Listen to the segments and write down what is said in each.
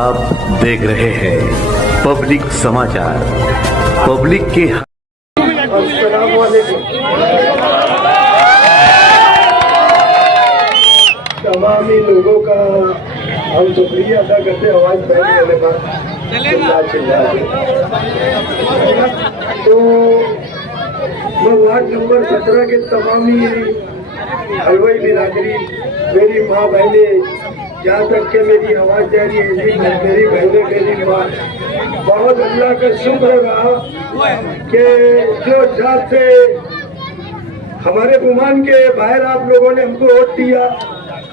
आप देख रहे हैं पब्लिक समाचार। पब्लिक के तमाम ही लोगों का हम शुक्रिया अदा करते। आवाज पहले पर तो मैं वार्ड नंबर 17 के तमामी हलवाई बिरादरी, मेरी माँ बहनें, जहाँ तक के मेरी आवाज़ जा रही है, मेरी बहनें, मेरी माँ, बहुत अल्लाह का शुक्र रहा कि जो जात से हमारे गुमान के बाहर आप लोगों ने हमको वोट दिया।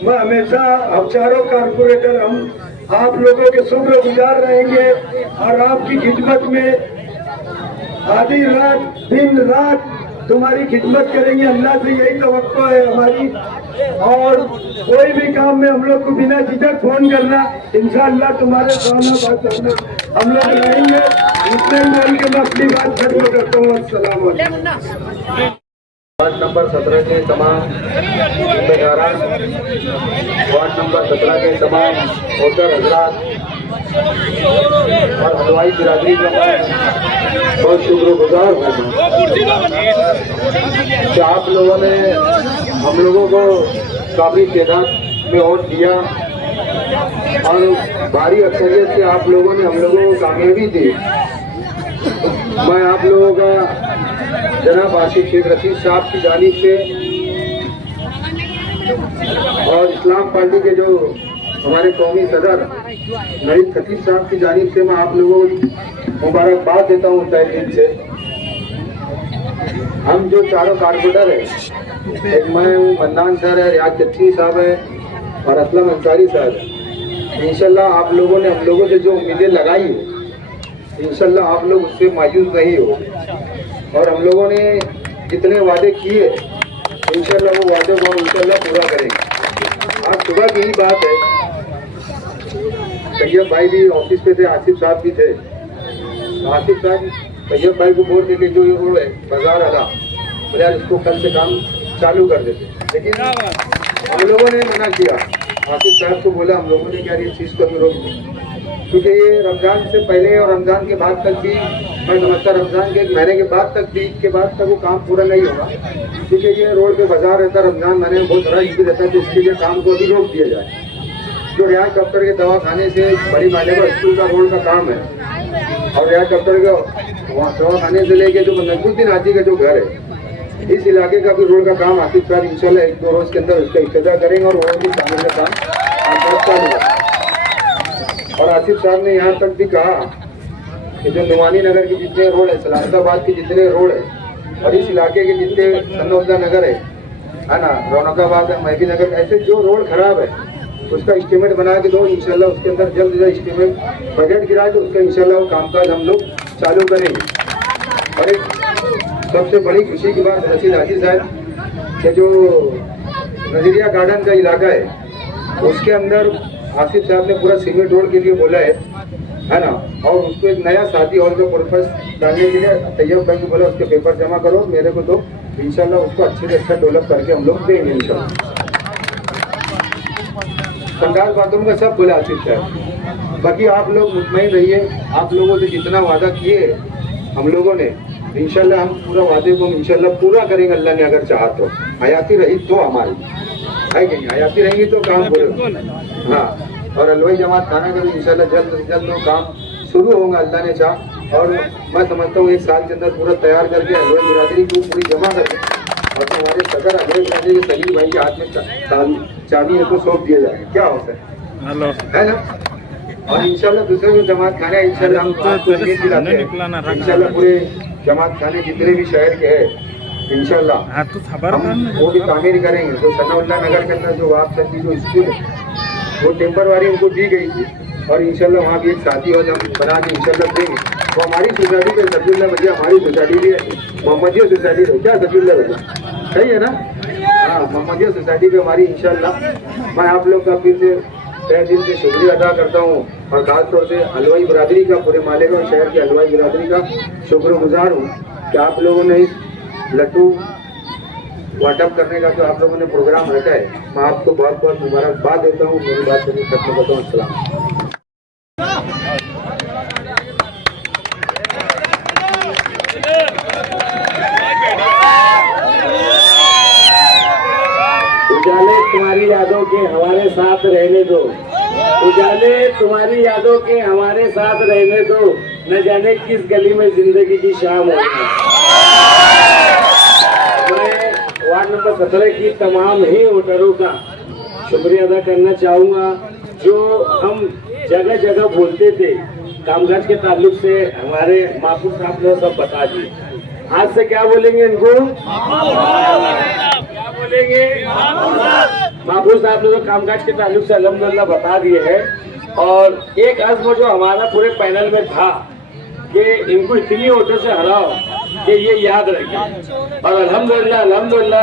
मैं हमेशा हम चारों कारपोरेटर हम आप लोगों के शुक्र गुजार रहेंगे और आपकी खिदमत में आधी रात दिन रात तुम्हारी खिदमत करेंगे। अल्लाह से यही तवक्को है हमारी। और कोई भी काम में हम लोग को बिना झिझक फोन करना, इंशाअल्लाह तुम्हारे सामने बात करना हम लोग रहेंगे। इतने बोल के मैं अपनी बात खत्म करता हूँ। अस्सलाम वालेकुम। वार्ड नंबर 17 के तमाम जिम्मेदारान, वार्ड नंबर 17 के तमाम वोटर हजरात और हलवाई बिरादरी का मैं बहुत शुक्रगुजार हूँ कि आप लोगों ने हम लोगों को काफ़ी तादाद में वोट दिया और भारी अक्सरियत से आप लोगों ने हम लोगों को कामयाबी दी। मैं आप लोगों का जनाब आसिफ शेख रशीद साहब की जानिब से और इस्लाम पार्टी के जो हमारे कौमी सदर नईद खतीब साहब की जानिब से मैं आप लोगों को मुबारकबाद देता हूँ तहे दिल से। हम जो चारों कारपोरेटर हैं, एक मैं हूँ, मन्नान सर है, रियाज चट्टी साहब है और असलम अंसारी साहब है। इंशाल्लाह आप लोगों ने हम लोगों से जो उम्मीदें लगाई है, इंशाल्लाह आप लोग उससे मायूस नहीं हो और हम लोगों ने जितने वादे किए इंशाल्लाह वो वादे को इंशाल्लाह पूरा करेंगे। आज सुबह की ही बात है, तैयब भाई भी ऑफिस पे थे, आसिफ साहब भी थे। आसिफ साहब तैयब भाई को बोल के कि जो ये रोड है बाजार वाला, बोले यार इसको कल से काम चालू कर देते, लेकिन हम लोगों ने मना किया। आसिफ साहब को बोला हम लोगों ने क्या ये चीज़ को भी रोक दी, क्योंकि ये रमज़ान से पहले और रमज़ान के बाद तक भी, मैं समझता रमज़ान के एक महीने के बाद तक भी, ईद के बाद तक वो काम पूरा नहीं होगा, क्योंकि ये रोड पे बाजार रहता है। रमज़ान महीने में बहुत बड़ा ईद रहता है, तो इसके लिए काम को अभी रोक दिया जाए। जो रियाज दफ्तर के दवाखाने से बड़ी माले का स्कूल का रोड का काम है और रियाज दफ्तर के दवाखाने से लेके जो नजमुद्दीन हाजी का जो घर है, इस इलाके का भी रोड का काम आसिफ साहब इंशाल्लाह 1-2 रोज के अंदर उसका इब्तिदा करेंगे और वो भी शामिल का काम चालू होगा। और आसिफ साहब ने यहाँ तक भी कहा कि जो नुमानी नगर के जितने रोड है, सलामताबाद के जितने रोड है और इस इलाके के जितने सन्नौदा नगर है ना, रौनकाबाद है, महबी नगर, ऐसे जो रोड खराब है उसका एस्टीमेट बना के दो। इंशाल्लाह उसके अंदर जल्द से जल्द एस्टीमेट बजट गिरा के उसका इंशाल्लाह वो कामकाज हम लोग चालू करेंगे। और एक सबसे बड़ी खुशी की बात रशीद हाजी साहब के जो नजरिया गार्डन का इलाका है उसके अंदर आसिफ साहब ने पूरा सीमेंट रोड के लिए बोला है ना, और उसको एक नया शादी हॉल का पर्पस डालने के लिए तैयब भाई को बोला उसके पेपर जमा करो मेरे को दो, इंशाल्लाह उसको अच्छे से अच्छा डेवलप करके हम लोग देंगे इंशाल्लाह। संडास बाथरूम का सब बोला आसिफ साहब। बाकी आप लोग मुतमईन रहिए, आप लोगों से जितना वादा किए हम लोगों ने, इंशाल्लाह हम पूरा वादे को इंशाल्लाह पूरा करेंगे अल्लाह ने अगर चाहा तो। हयाती रही तो हमारी है कि नहीं, हयाती रहेंगी तो काम बोलो। हाँ, और हलवाई जमात खाना का भी इंशाल्लाह जल्द से जल्द वो काम शुरू होगा अल्लाह ने चाह। और मैं समझता हूँ 1 साल के अंदर पूरा तैयार करके हलवाई बिरादरी को पूरी जमा करके और हमारे सदर हलवाई बिरादरी के सलीम भाई के हाथ में चाबी है तो सौंप दिया जाएगा। क्या होता है ना। और इंशाल्लाह दूसरे जो जमात खाने इंशाल्लाह हम दिलाते हैं, इंशाल्लाह पूरे जमात खाने जितने भी शहर के हैं इंशाल्लाह हम वो भी तामीर करेंगे। तो सन्नाउल्लाह नगर के अंदर जो आप सबकी जो स्कूल है वो टेम्परवारी उनको दी गई थी और इंशाल्लाह वहाँ भी एक साथी और हम बना के इंशाल्लाह देंगे। तो हमारी सोसाइटी पे सफीउल्लाह भैया, हमारी सोसाइटी भी मोहम्मदिया सोसाइटी है, क्या सफीउल्लाह भैया सही है ना। हाँ, मोहम्मदिया सोसाइटी पे हमारी इंशाल्लाह। मैं आप लोग का फिर से तहे दिल से शुक्रिया अदा करता हूँ और खासतौर से हलवाई बिरादरी का, पूरे मालेगांव शहर की हलवाई बिरादरी का शुक्रगुजार हूँ कि आप लोगों ने इस लड्डू वाटअप करने का जो आप लोगों ने प्रोग्राम रखा है, मैं आपको बहुत बहुत मुबारकबाद देता हूँ। मेरी बात खत्म करता हूँ। अस्सलाम। साथ रहने दो। उजाले तुम्हारी यादों के हमारे साथ रहने दो, न जाने किस गली में जिंदगी की शाम होगी। मैं वार्ड नंबर 17 की तमाम ही वोटरों का शुक्रिया अदा करना चाहूँगा, जो हम जगह जगह बोलते थे कामकाज के ताल्लुक से हमारे महफूज साहब ने सब बता दिए। आज से क्या बोलेंगे इनको? क्या बोलेंगे? महफूज साहब ने तो कामकाज के ताल्लुक से अल्हम्दुलिल्लाह बता दिए हैं। और एक अज़्म जो हमारा पूरे पैनल में था कि इनको इतनी वोटों से हराओ कि ये याद रखें। और अल्हम्दुलिल्लाह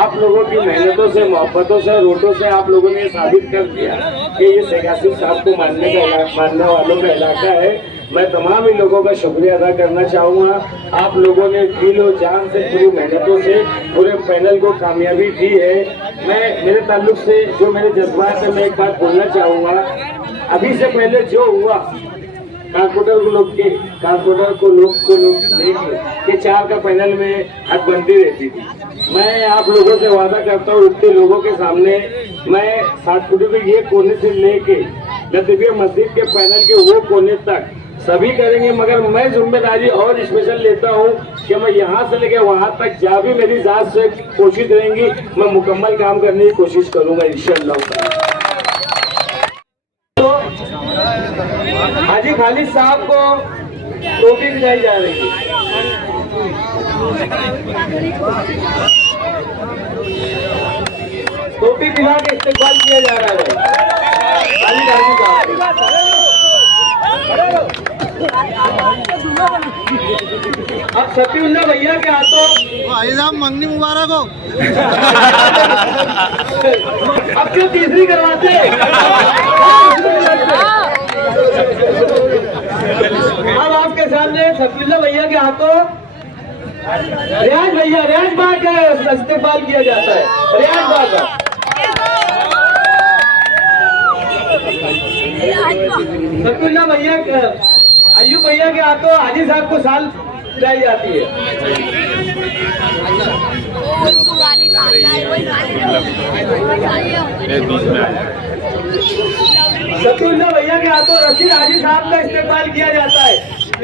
आप लोगों की मेहनतों से, मोहब्बतों से, वोटों से आप लोगों ने साबित कर दिया कि ये शेख आसिफ साहब को मानने वालों का इलाका है। मैं तमाम ही लोगों का शुक्रिया अदा करना चाहूँगा। आप लोगों ने दिल और जान से, पूरी मेहनतों से पूरे पैनल को कामयाबी दी है। मैं मेरे ताल्लुक से जो मेरे जज्बात है, मैं एक बात बोलना चाहूँगा। अभी से पहले जो हुआ कारपोरेटर को लोग लेके कि 4 का पैनल में हक बनती रहती थी। मैं आप लोगों से वादा करता हूँ, उतने लोगों के सामने मैं 60 फुट के ये कोने से लेके लतीफिया मस्जिद के पैनल के वो कोने तक सभी करेंगे। मगर मैं जिम्मेदारी और स्पेशल लेता हूँ कि मैं यहाँ से लेके वहाँ तक जहाँ भी मेरी जात से कोशिश रहेंगी, मैं मुकम्मल काम करने की कोशिश करूँगा इंशाअल्लाह। हाजी खालिद साहब को टोपी दिलाई जा रही है। टोपी पिला के इस्तेमाल किया जा रहा है खालिद हाजी साहब। अब शफीउल्लाह भैया के हाथों भाई साहब मंगनी मुबारक हो। अब क्यों तीसरी करवाते? अब आपके सामने शफीउल्लाह भैया के हाथों रियाज बाग का इस्तेमाल किया जाता है। रियाज बाग का शफीउल्लाह भैया, अय्यूब भैया के हाथों हाजी साहब को साल दिलाई जाती है। शफीउल्लाह भैया के हाथों रशीद हाजी साहब का इस्तेमाल किया जाता है।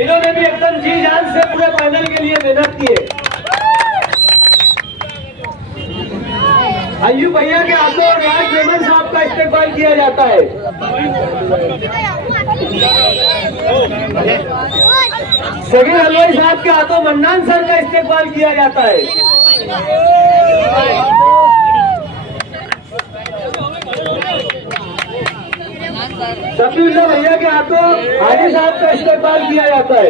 इन्होंने भी एकदम जी जान से पूरे पैनल के लिए मेहनत की है। अय्यूब भैया के हाथों राज मेमन साहब का इस्तेमाल किया जाता है। सगीर हलवाई साहब के हाथों मन्नान सर का इस्तेमाल किया जाता है। शफीउल्लाह भैया के हाथों हाजी साहब का इस्तेमाल किया जाता है।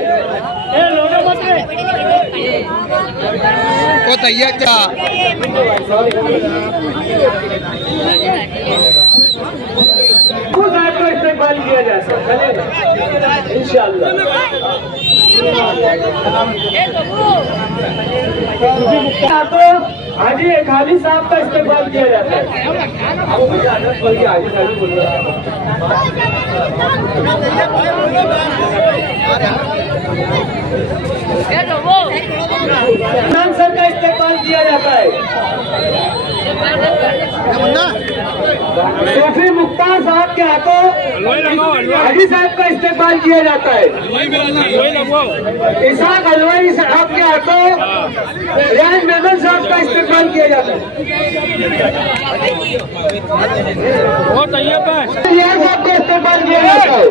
ओ तैयार क्या साहब का इस्तेमाल किया जाता है इंशाअल्लाह। तो हाजी खालिद साहब का इस्तेमाल किया जाता है। हाजी साहब बोल रहा सर का इस्तेमाल किया जाता है। सूफी मुख्तार साहब के हाथों हाजी साहब का इस्तेमाल किया जाता है। इसाक हलवाई साहब के हाथों रियाज मेमन साहब का इस्तेमाल किया जाता है। रियाज साहब का इस्तेमाल किया जाता है।